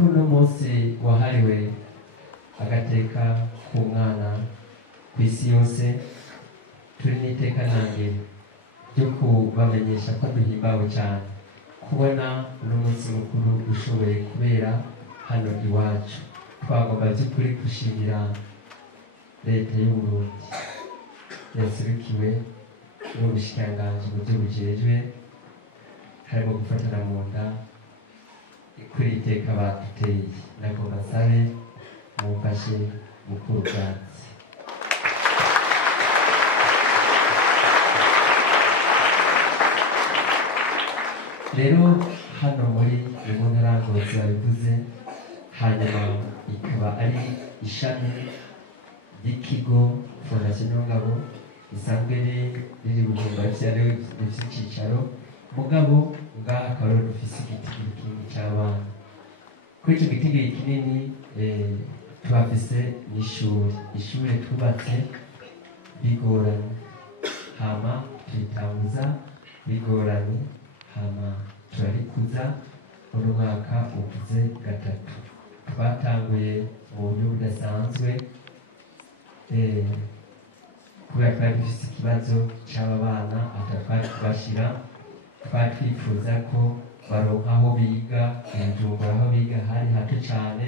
kuri uno munsi wahariwe agateka k'umwana ku isi yose, turi n'iteka nanjye ryo kubamenyesha ko duhimbawe cyane kubona uno munsi mukuru ushoboye kubera hano iwacu. Twagomba by'ukuri gushimira leta y'u Burundi yaserukiwe n'ubushikiranganji mu byo bujejwe, harimo gufatana mu nda kuri iteka baduteye. Nagomba nsabe mumfashe mukuru bwatsi. Rero hano muri mu ntara Ngozi babivuze, hanyuma ikaba ari ishami ry'ikigo Fondation Ngabo isanzwe riri Bujumbura, rifite icyicaro mugabo ngaha akaba dufise igitigiri kinini cy'abana. Kuri icyo gitigiri kinini tuhafise ishuri twubatse bigoranye, hama turitanguza bigoranye, hama turarikuza uno mwaka uvuze gatatu. Twatanguye mu buryo budasanzwe kubera twari dufise ikibazo cy'aba bana atatwari kubashira. Twari twifuza ko baronka aho biga, Bujumbura aho biga hari hato cyane,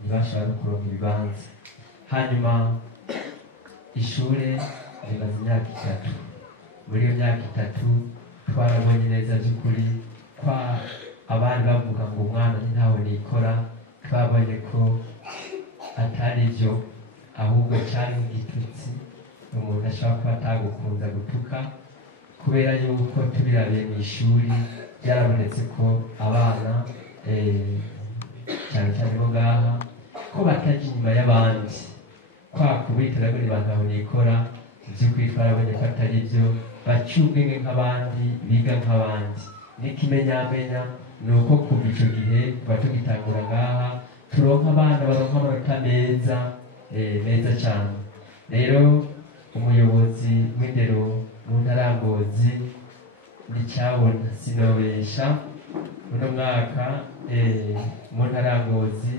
ntibashobora no kuronka ibibanza. Hanyuma ishure rimaze imyaka 3. Muri iyo myaka 3 twarabonye neza by'ukuri kwa abandi bavuga ngo umwana ntawe nikora, twabonye ko atari byo, ahubwo cyari igitutsi umuntu ashobora kuba atagukunza gutuka, kubera yuko tubirabiye mu ishuri byarabonetse ko abana cyane cyane bo ngaha ko batajya inyuma y'abandi, kwa kubitira ngo ntaho nikora. By'ukuri twarabonye ko atari byo, baciye ubwenge nk'abandi, biga nk'abandi. N'ikimenyamenya ni uko kuva icyo gihe kuba tugitangura ngaha turonka abana baronka amanota meza meza cyane. Rero umuyobozi w'indero mu ntara Ngozi n'icyabona sinobesha, uno mwaka mu ntara Ngozi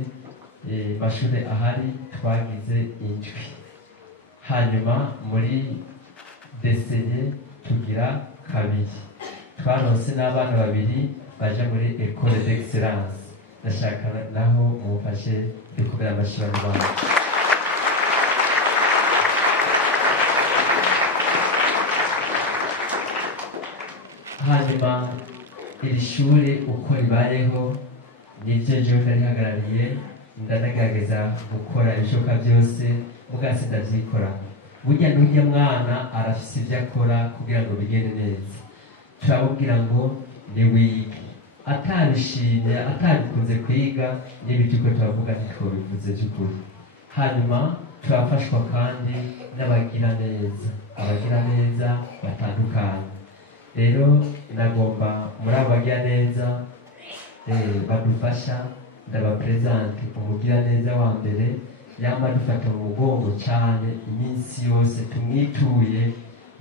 mashuri ahari twagize 7. Hanyuma muri deseye tugira 2. Twaronse n'abana 2 baje muri École d'Excellence. Ndashaka naho mufashe kubera amashuri y'abana. Hanyuma iri shuri uko ribayeho nibyo jewe ndarihagarariye, ndanagerageza gukora ibishoboka byose, mugasi ndabyikora. Burya n'urya mwana arafise ibyo akora kugira ngo bigende neza. Turabubwira ngo ni wige, atabishimye atabikunze kwiga n'ibyo uko turavuga ntitwobivuze by'ukuri. Hanyuma turafashwa kandi n'abagira neza, abagira neza batandukanye. Rero nagomba muri abo bagira neza badufasha ndabapresente umugira neza wa mbere, yama dufata mu mugongo cyane iminsi yose, tumwituye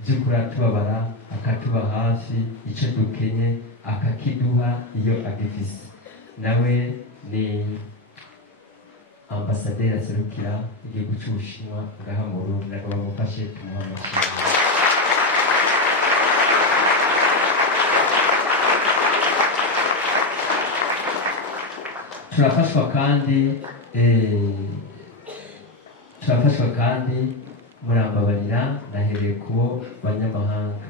by'ukuri tubabara akatuba hafi, icyo dukenye akakiduha iyo agifise. Nawe ni ambasaderi aserukira igihugu cy'Ubushinwa ngaha mu Burundi, nagomba mufashe tumuha amashyi. turafashwa kandi murambabarira nahereye kubo banyamahanga.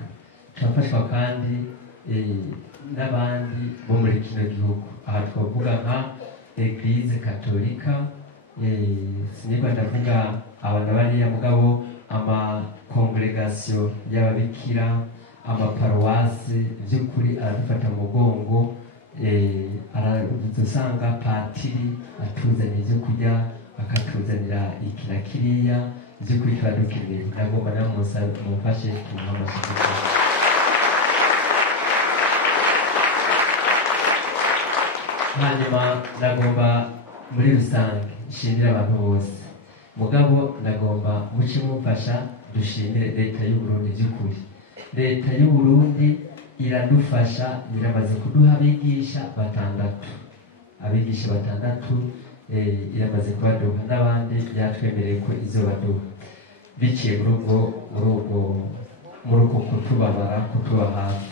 Turafashwa kandi n'abandi bo muri kino gihugu, aha twavuga nka Eglise Katolika, sinigwa ndavuga abana bariya mugabo amakongregasiyo y'ababikira, amaparuwasi, by'ukuri aradufata mu mugongo. Aradusanga patiri atuzanira ibyo kurya, akatuzanira iki na kiriya, by'ukuri tuba dukeneye. Nagomba nawe mumfashe tumuha amashyi. Hanyuma nagomba muri rusange nshimira abantu bose, mugabo nagomba muce mumfasha dushimire leta y'u Burundi. By'ukuri leta y'u Burundi iradufasha, iramaze kuduha abigisha 6. abigisha 6 iramaze kubaduha n'abandi yatwemereye ko izobaduha biciye muri uko kutubabara kutuba hafi.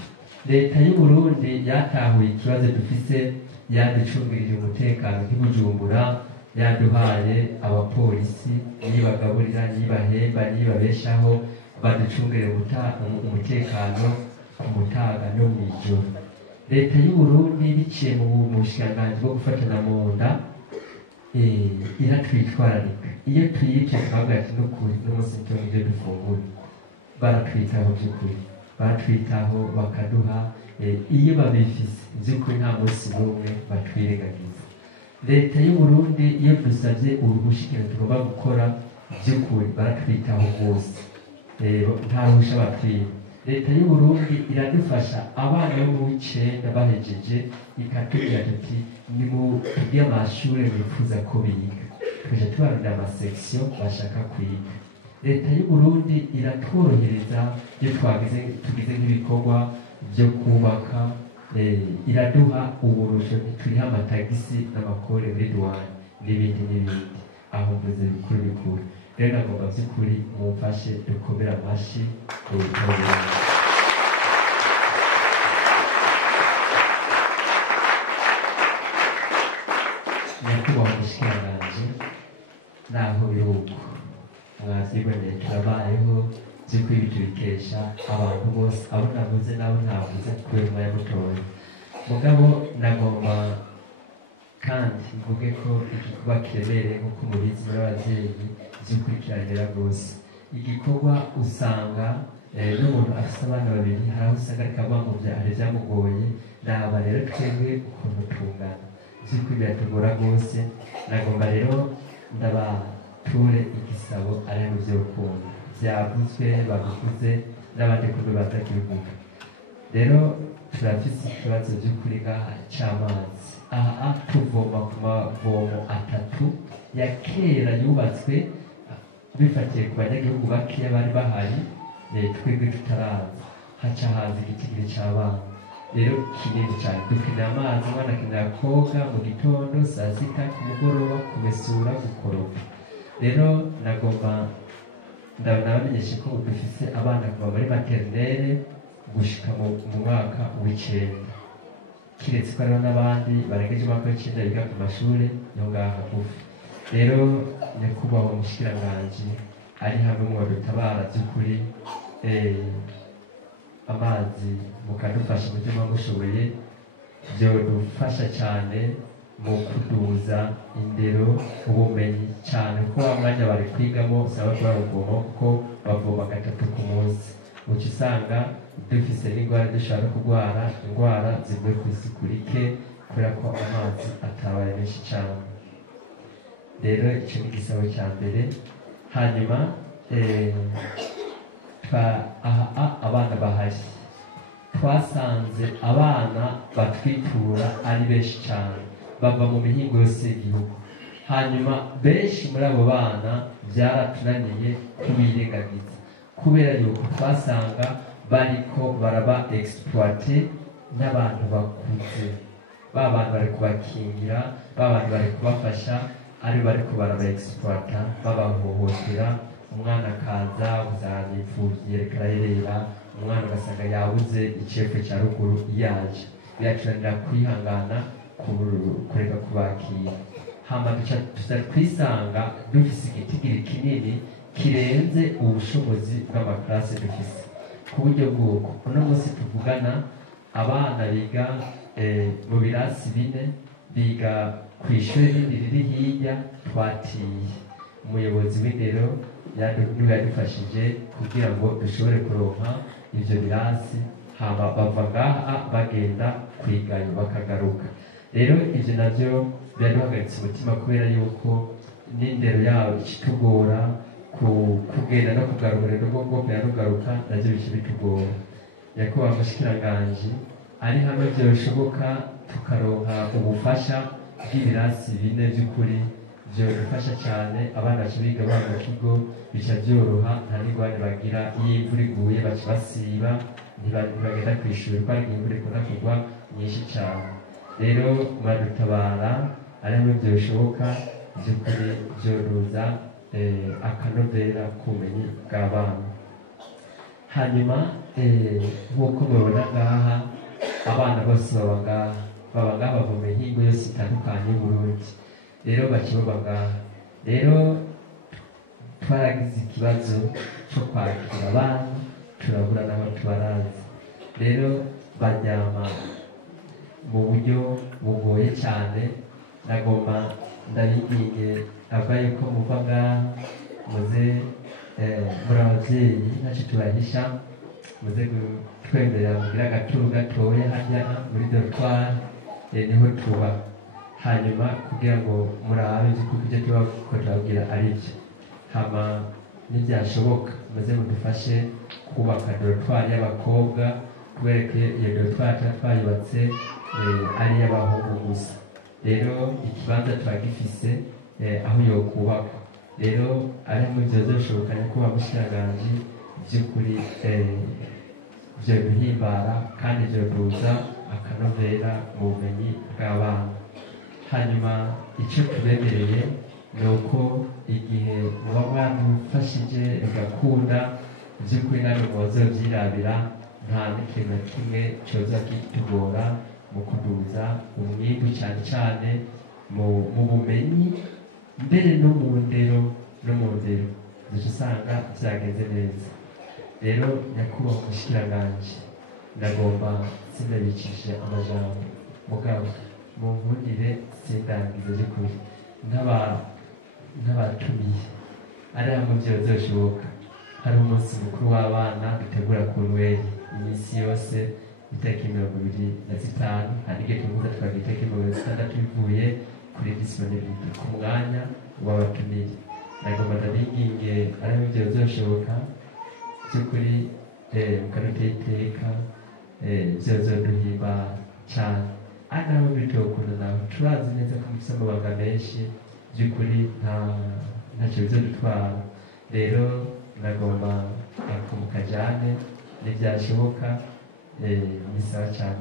Leta y'u Burundi yatahuye ikibazo dufise, yaducungirije umutekano nk'Ibujumbura, yaduhaye abapolisi nibagaburira nibahemba nibabeshaho baducungire umutekano ku mutaga no mw'ijoro. Leta y'u Burundi biciye mu bushikiranganji bwo gufatana mu nda iratwitwararika. Iyo tuyice twavuga ati n'ukuri n'umunsi ntongo ibyo dufungura baratwitaho by'ukuri, baratwitaho bakaduha iyo babifise by'ukuri nta munsi n'umwe batwirengagiza. Leta y'u Burundi iyo dusabye uruhushya ikintu tugomba gukora by'ukuri baratwitaho rwose, nta ruhushya batwiba. Leta y'u Burundi iradufasha abana bo mu w'icenda bahejeje ikatubwira tuti ni mu by'amashuri bifuza ko biga, tukaja tubarurira amasection bashaka kwiga. Leta y'u Burundi iratworohereza iyo tugize nk'ibikorwa byo kubaka, iraduha uburusho ntituriha amatagisi n'amakore muri douane n'ibindi aho mvuze bikuru. Rero nagomba by'ukuri mumfashe dukomere amashyi nyakubahwa umushikiranganji, naho biruko mwaziboneye turabayeho by'ukuri bitubikesha abantu bose, abo navuze n'abo ntavuze kubera umwanya mutoya. Mugabo nagomba kandi mvuge ko igikorwa kiremereye nk'uko mubizi muri ababyeyi by'ukuri kiragira rwose. Igikorwa usanga n'umuntu afite abana babiri, hari aho usanga ariko avuga ngo hari ibyamugoye. Naba rero twebwe ukuntu tungana by'ukuri biratugora rwose. Nagomba rero ndabature igisabo ari mu by'urukundo byavuzwe babivuze n'abandi kumwe batakivuga. Rero turafise ikibazo by'ukuri ngaha cy'amazi. Aha tuvoma ku mavomo 3 ya kera yubatswe bifatiye ku banyagihugu bakeya bari bahari, twebwe tutaraza haca haza igitigiri cy'abana rero kinini cyane. Dukenera amazi, abana akenera koga mu gitondo, saa sita, ku mugoroba, kumesura, gukoropa. Rero nagomba ndabamenyesha ko dufise abana kuva muri maternelle gushika mu mwaka w'icenda, kiretse ko hariho n'abandi barengeje umwaka w'icenda biga ku mashuri yo ngaha hagufi. Rero nyakubahwa umushikiranganji ari hamwe mu badutabara by'ukuri, amazi mukadufasha mu byo mushoboye, byodufasha cyane mu kuduza indero, ubumenyi cyane ko wa mwanya bari kwigamo usaba ko baruvomo kuko bavoma 3 ku munsi. Uca usanga dufise n'indwara dushobora kurwara indwara zivuye ku isuku rike kubera ko amazi atabaye menshi cyane. Rero icyo ni igisabo cya mbere. Hanyuma abana bahari twasanze abana batwitura ari benshi cyane, bava mu mihingo yose y'igihugu. Hanyuma benshi muri abo bana byaratunaniye kubirengagiza kubera yuko twasanga bariko baraba exploité n'abantu bakuze. Ba bantu bari kubakingira, ba bantu bari kubafasha, ari bariko baraba exploita, babahohotera. Umwana akaza uzanye imfuvyi yereka arayerera, umwana ugasanga yabuze icepfo cya ruguru yaje, biratunanira kwihangana kureka kubakira. Hama tuza twisanga dufise igitigiri kinini kirenze ubushobozi bw'amaklase dufise. Ku buryo bw'uko uno munsi tuvugana abana biga mu birasi 4 biga ku ishuri rindi riri hirya twatiye. Umuyobozi w'indero yadufashije kugira ngo dushobore kuronka ivyo birasi, hama bava ngaha bagenda kwigayo bakagaruka. Rero ivyo navyo biraduhagaritse umutima kubera yuko n'indero yabo ikitugora kugenda no kugarura n'ubwo birarugaruka navyo bice bitugora. Nyakubahwa umushikiranganji, ari hamwe byo bishoboka tukaronka ubufasha bw'ibirasi 4 by'ukuri byodufasha cyane. Abana bacu biga baba mu kigo bica byoroha, nta n'ingwani bagira. Iyo imvura iguye baca basiba, ntibagenda ku ishuri kuko ari imvura ikunda kugwa nyinshi cyane. rero muradutabara ariho byoshoboka by'ukuri byoruza akanovera k'ubumenyi bw'abana. Hanyuma nk'uko mubibona ngaha abana bose baba ngaha bava mu mihingo yose itandukanye y'Uburundi, rero bakiba ngaha. Rero twaragize ikibazo cyo kwakira abana turabura n'abo tubarazi, rero baryama mu buryo bugoye cyane. Nagomba ndabinginge abaye ko muva ngaha muze muri ababyeyi ntacyo tubahisha, muze twemerera mugira agaturu gatoya harya muri dortoir niho tuba, hanyuma kugira ngo murabe ko ibyo tuba ko turabwira ari byo. Hama n'ibyashoboka muze mudufashe kubaka dortoir y'abakobwa, kubera ko iyo dortoir tuba twayubatse ari iy'abahungu gusa. Rero ikibanza tuba gifise aho yokubakwa, rero ari mu byo zoshoboka nyakubahwa mushikiranganji, by'ukuri byo guhimbara kandi byo kuza akanovera mu bumenyi bw'abana. Hanyuma icyo tubemereye ni uko igihe muba mwadufashije bigakunda, by'ukuri namwe muzobyirabira, nta n'ikintu na kimwe cyoza kitugora mu kuduza umwimbu, cyane cyane mu bumenyi, mbere no mu ndero zica usanga byagenze neza. Rero nyakubahwa mushikiranganji, ndagomba sindabicishije amajambo, mugabo munkundire sindangize by'ukuri nk'abatumiye ari hamwe byozoshoboka. Hari umunsi mukuru w'abana dutegura ku Noheli iminsi yose itariki 25, hari igihe tuvuga twagira itariki 26 bivuye kuri disponibility ku mwanya w'abatumiye. Nagomba ndabinginge ari hamwe byozoshoboka by'ukuri mukanotera iteka, byozoduhimba cyane. Ari naho bitokunda nawe turazi neza ko mufise amabanga menshi, by'ukuri ntacyo bizodutwara. Rero nagomba mukajyane n'ibyashoboka, bisaba cyane,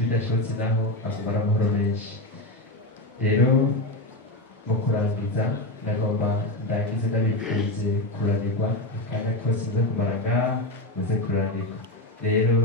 bidashobotse naho akumara amahoro menshi. Rero mu kurangiza nagomba ndangize ndabifuze kuranirwa akanya kose muze kumara ngaha, muze kuranirwa. Rero